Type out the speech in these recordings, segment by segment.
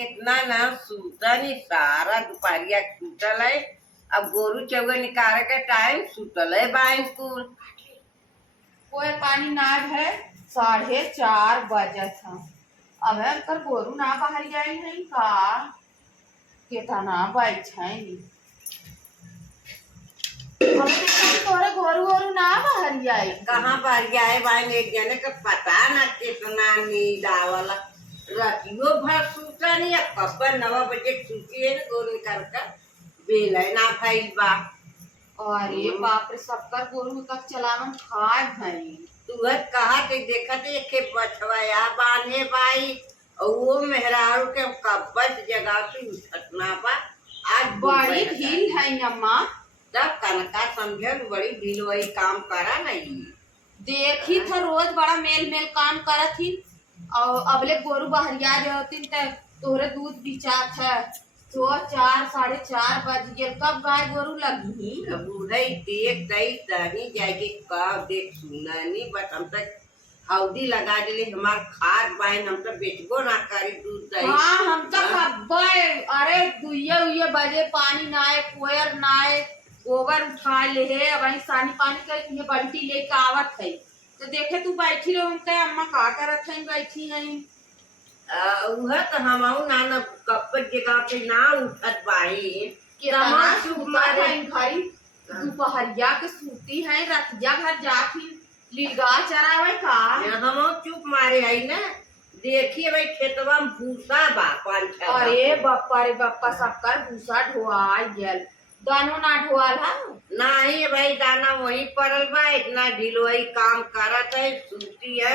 कितना ना सूता नहीं सारा दोपहरिया छूटल है। अब गोरू चौगे निकाले के टाइम सुतल है बाइन कुल। कोई पानी ना है 4:30 बजे था। अब कर गोरू ना बाहर जाई है का केतना बैठे तोरे गोरू गोरू ना बाहर जाई कहाँ बाहर जाए बाइन एक जने का पता ना कितना नींद आवला। रातियों भर सूता नहीं। अब कब 9 बजे छूटी है ना गोरू निकाल कर बेला ना भाई बा। अरे बाप रे सबकर गोरू तक चलावन खाए भाई तुहर कहा ते देखा ते एक बछवाया बांधे बाई और वो मेहरारू के कब्बत जगह पे उठना बा। आज बड़ी ढील है अम्मा। तब कनका समझे बड़ी ढील वही काम करा नहीं। देखी था रोज बड़ा मेल मेल काम करत ही और अबले गोरू बहरिया जाती तोहरे दूध बिचात है तो 4 4:30 बज गए। कब गाय गोरू लगी बूढ़े देख दई तनी जाके कब देख सुननी बट हम तक हौदी लगा दिले हमार खाद बाइन हम तो बेचबो ना करी दूध दही। हाँ हम तो खब्बे अरे 2 बजे पानी ना आए कोयर ना आए गोबर उठा ले है अब सानी पानी कर ये बाल्टी लेके आवत है तो देखे तू बैठी रहो उनके अम्मा का करत है बैठी है। उह तो हम ना कब्बत जगह पे ना उठत बाई कितना सुता है भाई दोपहरिया के सूती है रतिया घर जाती लीगा चरावे का हम चुप मारे है ना। देखिए भाई खेतवा में भूसा बा 5-6। अरे बापा रे बापा सबकर भूसा ढोआई गेल दानो ना ढोआल है नहीं भाई दाना वही पड़ल बा। इतना ढिलवाई काम करत है सूती है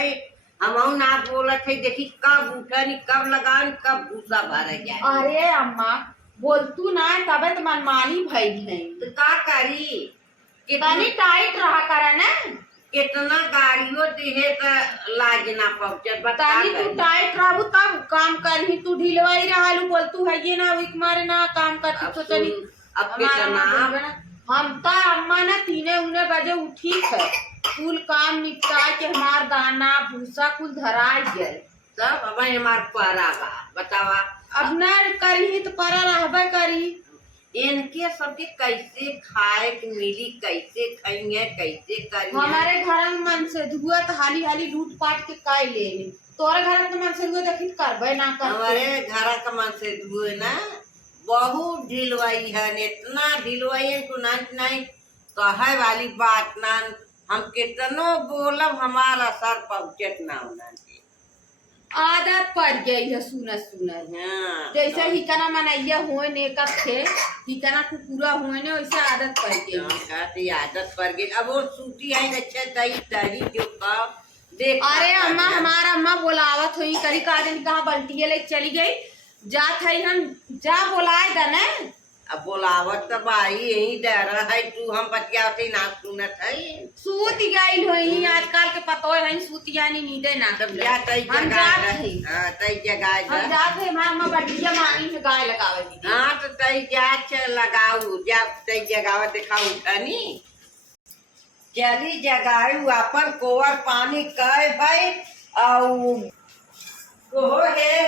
हम ना बोलत है। देखी कब उठनी कब लगान कब भूसा भर जाए। अरे अम्मा बोलतू ना तबे तो मनमानी भई है तो का करी कितनी टाइट रहा करे ना कितना गाड़ियों देहे तो लाज ना पहुंचत बता। तू टाइट रहू तब काम करही तू ढिलवाई रहलू बोलतू है ये ना वीक मारे ना काम करती तो चली। अब कितना हम तो अम्मा ना 3 बजे उठी है कुल काम निपटा के हमार दाना भूसा कुल धरा गए तब अब हमार परा बा बतावा। अब न करी तो परा रहबे करी। इनके सबके कैसे खाए के मिली कैसे खाएंगे कैसे करेंगे। हमारे घर में मन से धुआ तो हाली हाली लूट पाट के काई ले तोरे घर के मन से धुआ देखी करबे ना कर। हमारे घर का मन से धुए ना बहुत ढिलवाई है इतना ढिलवाई है तो नहीं कहे वाली बात ना। हम कितनो बोलब हमारा असर पहुंचत ना होना। आदत पड़ गई है सुना सुना। हाँ, जैसे हिकना मनैया होए ने कब थे हिकना कुकुरा होए ने वैसे आदत पड़ गई। आदत पड़ गई। अब वो सूती है अच्छा दही दही जो का देख। अरे अम्मा हमारा अम्मा बोलावत हुई करी का दिन कहाँ बल्टिया ले चली गई जात है हम जा बोलाए दने। अब बोलावत तो भाई यही डर है तू हम बतियाते ना सुनत है। सूत गई होई आजकल के पतो है सूतिया नहीं नींदे ना तब जा तई हम जगह जात है हां तई जगह हम जात है मां अम्मा बल्टिया मानी से गाय लगावे दी। हां तो तई जा लगाऊ जब तई जगह दिखाऊ धनी चली जगाऊ अपन कोवर पानी कय भाई औ को है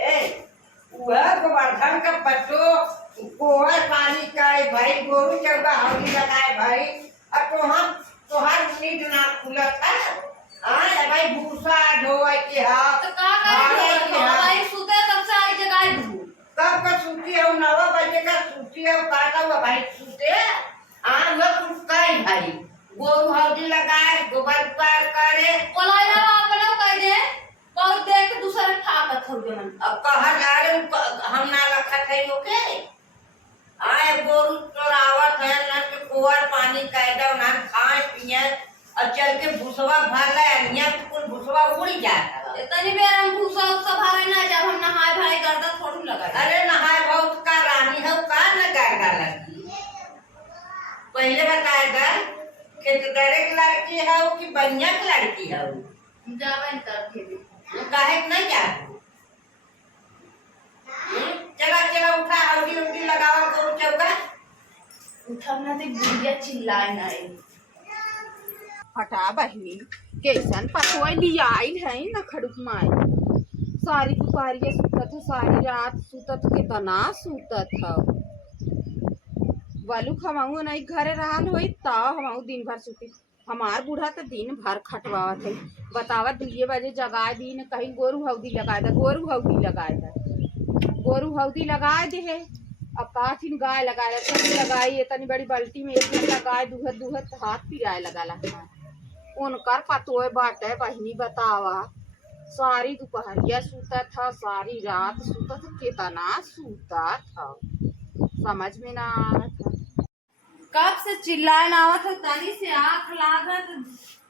ए वह गोवर्धन का पत्तो कोवर पानी कय भाई गोरू चौका हौली लगाए भाई। अब तो हम तोहार नींद ना खुलत है। हां भाई भूसा ढोए के हा तो का करे भाई सुते तब से आई जगाई दू कब का सूती है 9 बजे का सूती है काटा हुआ भाई सूते। हां वो कुछ कई भाई गोरू हौली लगाए गोबर पार करे बोलाई ना अपना कह दे बहुत देख दूसरे ठाकत हो गए। अब कहा जा रहे हम ना रखत है ओके। आए गोरू चोरावत है ना के कुआर पानी कायदा ना खाए पिए और चल के भूसवा भर ले अन्य कुल भूसवा उड़ जाता। इतनी बेर हम भूसा उसका भावे ना जब हम नहाए भाई करदा थोड़ी लगा। अरे नहाए बहुत का रानी है का न गागा लगी। पहले बताए था कि तो डायरेक्ट लड़की है कि बढ़िया लड़की है जावन कर के काहे नहीं जा। चला चला उठा हल्दी उल्दी लगाओ गोरू चौका उठम ना दे बुढ़िया चिल्लाए ना हटा बहनी कैसन पटोई लिया आई है ना खड़ुक माई सारी दुपहरिया सुतत हो, सारी रात सुतत हो, कितना सुतत हो। वालू खमाऊ नहीं घरे रहल होई तब हमाऊ दिन भर सुती। हमार बूढ़ा तो दिन भर खटवावत है। बतावा 2 बजे जगाए दी न कहीं गोरू हौदी लगाए दा, गोरू हौदी लगाए दा, गोरू हौदी लगाए दे है। अब काथिन गाय लगाए दा, तनी लगाई तनी बड़ी बाल्टी में 1 घंटा गाय दुहत दुहत हाथ पिराए लगाला। उनकर पतोए बाटे बहिनी बतावा सारी दोपहरिया सुतत था, सारी रात सुतत, कितना सुतत था समझ में ना आवत था। कब से चिल्लाए ना आवत है, तनी से आँख लागत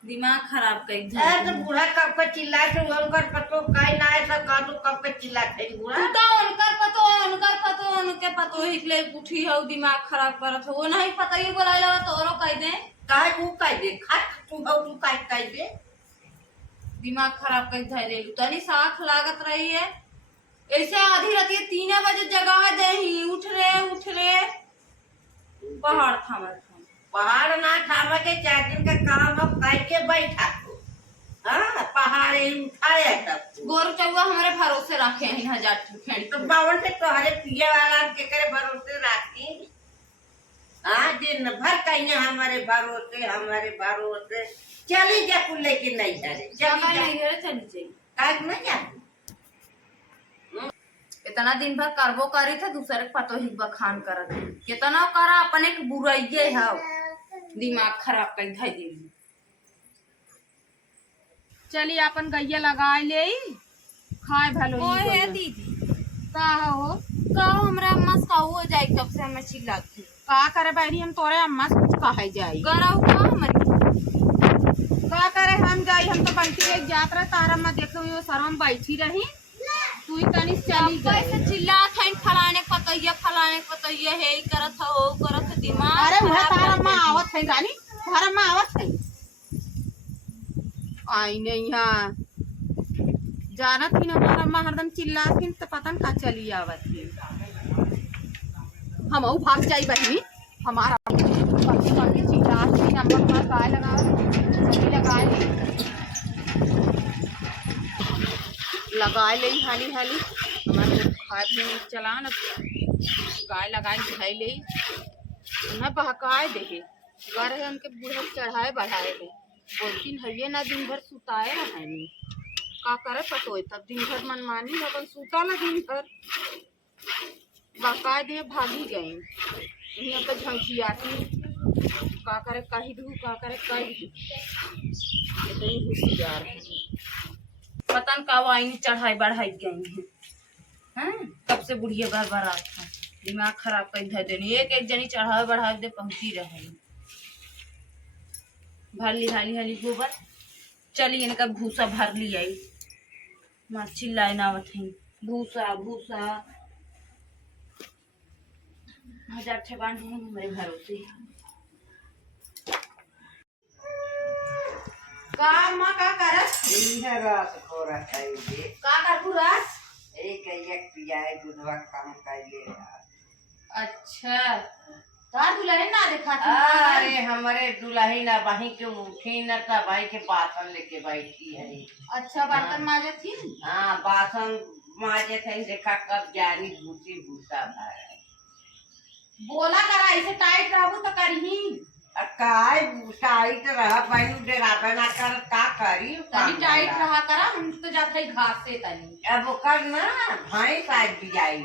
दिमाग खराब कर ए तो बूढ़ा कब का चिल्लाए तो उनकर पतो काई ना ऐसा का तो कब का चिल्लाते है बूढ़ा। तो उनके पतो हिकले उठी हो दिमाग खराब करत हो। वो नहीं पता ही बोला जावा तोरो कह दे काहे तू कह दे खट तू हो तू काहे कह दे दिमाग खराब कर धरे तनी से आँख लागत रही है। ऐसे आधी रात 3 बजे जगा दे ही उठ रे पहाड़ थामा पहाड़ ना थामा के 4 दिन का काम अब कह के बैठा हाँ पहाड़ ही उठाया तब गोरू चौवा हमारे भरोसे रखे हैं 1000 खेड़ी तो बावन से तोहरे पिए वाला के करे भरोसे राखी हाँ दिन भर कहीं हमारे भरोसे चली जा कुल लेके नहीं जा रे चली जाइए काज नहीं जा इतना दिन भर करबो करी थे दूसरे के पतो ही बखान करत कितना करा अपने के बुराइये है दिमाग खराब कर धई दे। चलिए अपन गैया लगाए ले खाए भलो ओहे दीदी का हो का हमरा अम्मा का हो जाए कब से हमें चिल्लाती का करे बहनी हम तोरे अम्मा से कुछ कहे जाई गराऊ का हमारी का करे हम जाई हम तो बल्टी एक जात रहे तारा में देखो यो शर्म बैठी रही तू ही तनी चली गई कैसे चिल्लात है फलाने पतो ये है करत हो करत दिमाग अरे वह खराब तारा कर में देती। आवत है रानी तारा में आवत है आई नहीं हां जानत ही ना हमारा अम्मा हरदम चिल्लाती तो पता न का चली आवत है। हम भाग जाई बहनी हमारा पति चिल्लाती नंबर पर गाय लगा ले हाली हमारे खाए भी चला न गाय लगाए खाई ले उन्हें बहकाए दे गर है उनके बूढ़े चढ़ाए बढ़ाए दे बोलती हइये ना दिन भर सुताए रहनी का करे पतोए तब दिन भर मनमानी अपन सुता ला दिन भर बहकाए दे भागी गई उन्हें अब झंझियाती का करे कही दू का करे कही दू होशियार है पतन का वाइन चढ़ाई बढ़ाई गई है कब से बुढ़िया बरबरात था दिमाग खराब कर धर देनी एक जनी चढ़ावे बढ़ावे दे पहुंची रहे भर ली हाली गोबर चली इनका भूसा भर ली आई मच्छी लाइन आवत है भूसा 1000 ठेबान है हमारे भरोसे का माँ का करस इधर रस खोरा खाइए का कर पूरस एक पिया है दूधवा काम कर ले अच्छा तार दुल्हन ना देखा अरे हमारे दुल्हन ना वहीं के उठी न था भाई के बासन लेके बैठी है। अच्छा बर्तन माजे थी हाँ बासन माजे थे देखा कब जानी भूसा भर बोला करा ऐसे टाइट रहबो तो करही काय टाइट रहा पहलू डराबे ना कर का करी तनी टाइट रहा करा हम तो जाते घास से तनी अब ओकर ना भाई साइड भी जाई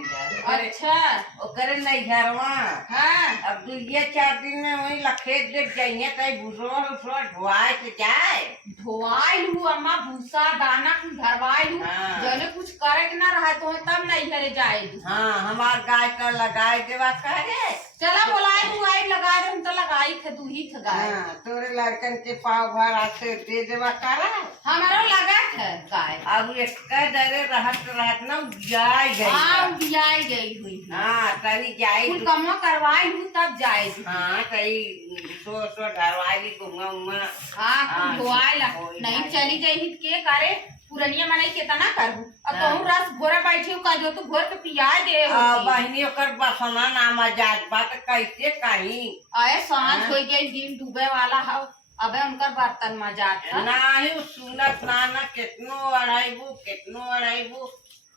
अच्छा ओकरे नहीं घरवा हाँ अब 2-4 दिन में वही लखेत देख जाइए कहीं भूसवा ढुआए के जाए धोआई लू अम्मा भूसा दाना कुछ धरवाई लू हाँ। जने कुछ करे के ना रहा तो तब नहीं घरे जाए हाँ हमार गाय का लगाए देवा करे चला बोलाए तू आई लगा दे हम तो लगाई थे तू ही गाय हाँ तोरे लड़कन के पाव भर आते दे देवा करा हमारा लगा है गाय अब एक डरे रहत ना जाए गई हाँ बियाई गई हुई हाँ तरी जाए कुल कमो करवाई लू तब जाए हाँ कहीं सो डरवाई गुंगा उंगा हाँ हाँ, धोआई ला होई नहीं भाई। चली जाई के करे पुरनिया मनाई केतना करबू अब हाँ। कहूं रस घोरा बैठी का जो तू घोर के पिया दे बहनी ओकर बसना नाम आजाद बात कैसे कहीं आए सांझ हाँ। हो गई दिन डूबे वाला है अबे उनकर बर्तन मजाक था नाही सुनत ना कितनो अड़ाइबू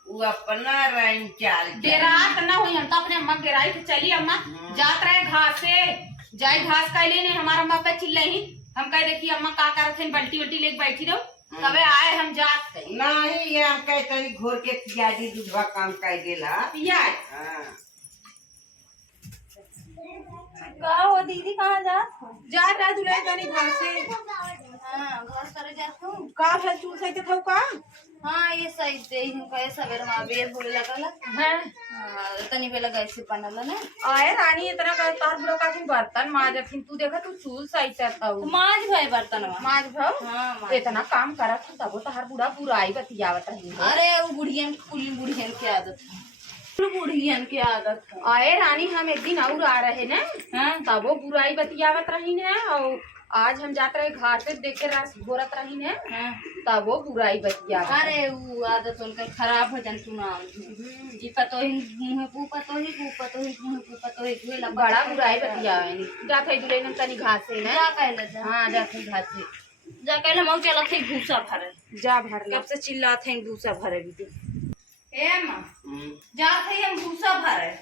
वो अपना रही चाल डेरात ना हुई, हम तो अपने अम्मा गिराई थे, चली अम्मा जात रहे घास से, जाई घास कैले ने हमारा अम्मा पे चिल्लाई, हम कह देखी अम्मा का करत है, बल्टी वल्टी लेके बैठी रहो, कबे आए हम जात थे नहीं ये कह तरी घोर के पियाजी दूधवा काम कर देला पिया। हाँ। का हो दीदी कहाँ जा? जा रहा दुलाई तनी घर से। हाँ घर करे जात हूँ। का भल चूल सही था का? हाँ ये सही दे हूँ कहे सवेर में बेर होले लगल। हैं हाँ तनी बेला गैसे बनल ना। आए रानी इतना का तार बुलो का बर्तन माज फिर तू देखा तू चूल सही करता हूँ माज भाई बर्तनवा। माज भाव। हाँ माज। इतना काम करत तब तो हर बुढ़ा बुराई बतियावत रही है। अरे वो बुढ़ियन कुली बुढ़ियन की आदत है, बुढ़ियन की आदत है। आए रानी हम एक दिन और आ रहे न, हाँ तब वो बुराई बतियावत रही न, और आज हम जाते रहे घर पे देखे रस गोरत रही न, हाँ। तब वो बुराई बतियावत। अरे वो आदत उनका खराब हो जान सुना जी पतो ही मुँह पू पतो ही मुँह पू पतो ही हुए बड़ा बुराई बतियावे जाते दुले न तनी घास से न। जा कहले जा। हाँ जाते घास से जा कहले मऊ चला थे भूसा भरे। जा भर कब से चिल्लाते हैं भूसा भरे भी तू। ए माँ जाते ही हम भूसा भरे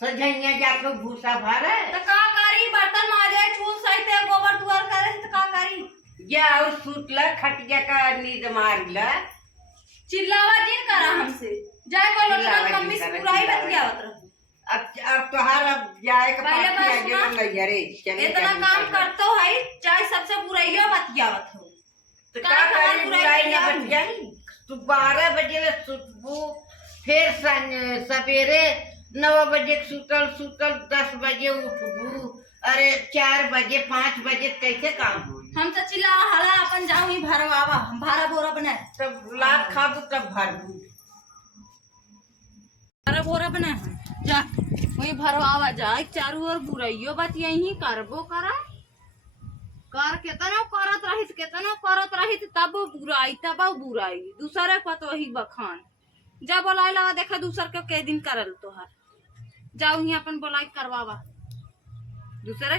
सजैया जाके भूसा भरे तो का करी बर्तन माजे चूल सहित गोबर दुआर करे तो का करी। या और सुतला खटिया का नींद मारला चिल्लावा जिन करा हमसे जाए बोलो चिल्लावा तो मम्मी जिन से करा, बुराई चिल्लावा बतियावत रहो। अब तोहार अब जाए का पहले पार्टी बात आगे सुना। बन गई अरे चले इतना काम करतो है चाहे सबसे बुराइयो बतियावत हो। तो का का कहाँ करी बुराई बुराई ना बतियाऊ? बच जाई तू 12 बजे ले सुतबू फिर सवेरे 9 बजे सुतल 10 बजे उठबू अरे 4 बजे 5 बजे कैसे काम हो हम तो चिल्ला हला अपन जाऊं ही भरवावा हम भारा बोरा बनाए तब लात खाबू तब भरबू भारा बोरा बनाए जा वही भरवावा जा चारू ओर बुराइयो बतियाई करबो करा कर केतनो करत रहित तब बुराई दूसरे को तो ही बखान जब बोलाई लगा देखा दूसर के दिन करल तोहार जाऊ ही अपन बोलाई करवावा दूसरे